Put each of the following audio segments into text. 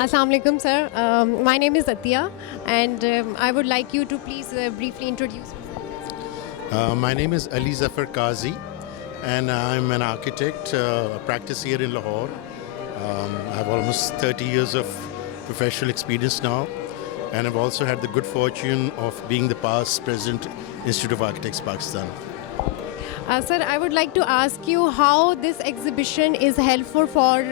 Assalamu alaikum, sir. My name is Atiya, and I would like you to please briefly introduce yourself. My name is Zafar Qazi, and I'm an architect. Practice here in Lahore. I have almost 30 years of professional experience now, and I've also had the good fortune of being the past president, Institute of Architects, Pakistan. Sir, I would like to ask you how this exhibition is helpful for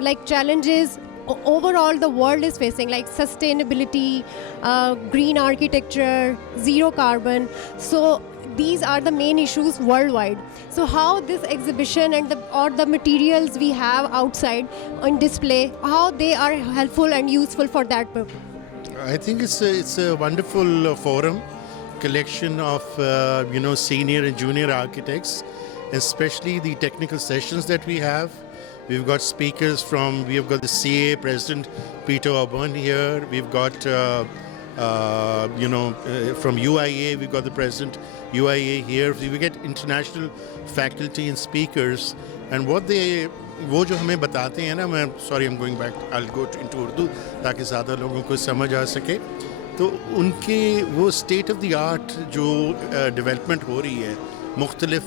like challenges overall the world is facing, like sustainability, green architecture, zero carbon. So these are the main issues worldwide. So how this exhibition and the materials we have outside on display, how they are helpful and useful for that purpose? I think it's a wonderful forum, collection of senior and junior architects, especially the technical sessions that we have. We've got speakers we've got the CA President Peter Oborn here. We've got from UIA, we've got the President UIA here. We get international faculty and speakers, and वो जो हमें बताते हैं ना, I'm going back, I'll go into Urdu ताकि ज़्यादा लोगों को समझ आ सके. तो उनके वो स्टेट ऑफ द आर्ट जो डेवलपमेंट हो रही है, मुख्तलिफ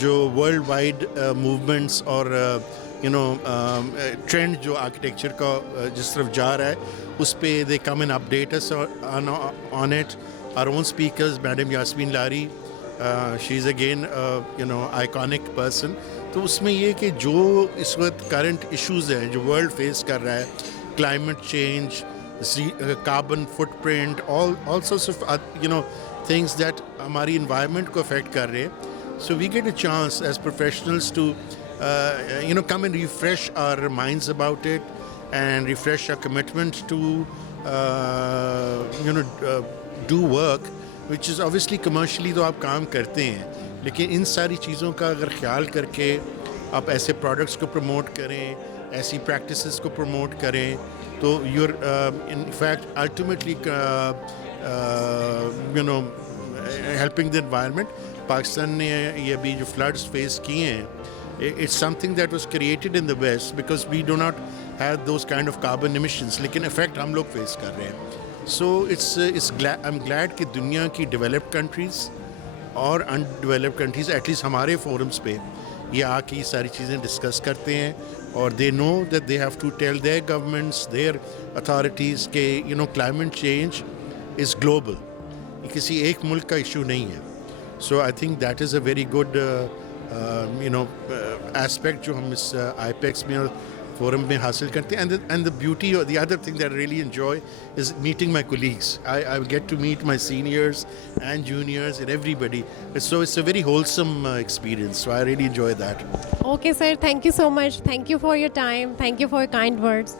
जो वर्ल्ड वाइड मूवमेंट्स और ट्रेंड जो आर्किटेक्चर का जिस तरफ जा रहा है, उस पर they come and update us on it. Our own speakers madam Yasmeen Lari, she is again iconic person. तो उसमें ये कि जो इस वक्त करंट इश्यूज़ हैं जो वर्ल्ड फेस कर रहा है, climate change, carbon footprint, all sorts of things that हमारी environment को affect कर रहे हैं. So we get a chance as professionals to come and refresh our minds about it and refresh our commitment to do work, which is obviously commercially तो आप काम करते हैं, लेकिन इन सारी चीज़ों का अगर ख्याल करके आप ऐसे products को promote करें, ऐसी practices को promote करें, तो you're in fact ultimately helping the environment. Pakistan ने ये अभी जो floods face किए हैं, it's something that was created in the West because we do not have those kind of carbon emissions, लेकिन effect हम लोग face कर रहे हैं. So I'm glad कि दुनिया की developed countries और undeveloped countries at least हमारे forums पे ये आके ये सारी चीज़ें डिस्कस करते हैं, और they know that they have to tell their governments, their authorities कि climate change is global, ये किसी एक मुल्क का issue नहीं है. So I think that is a very good aspect जो हम इस IAPEX में और forum में हासिल करते हैं. And the beauty, or the other thing that I really enjoy is meeting my colleagues. I get to meet my seniors and juniors and everybody. So it's a very wholesome experience. So I really enjoy that. Okay, sir. Thank you so much. Thank you for your time. Thank you for your kind words.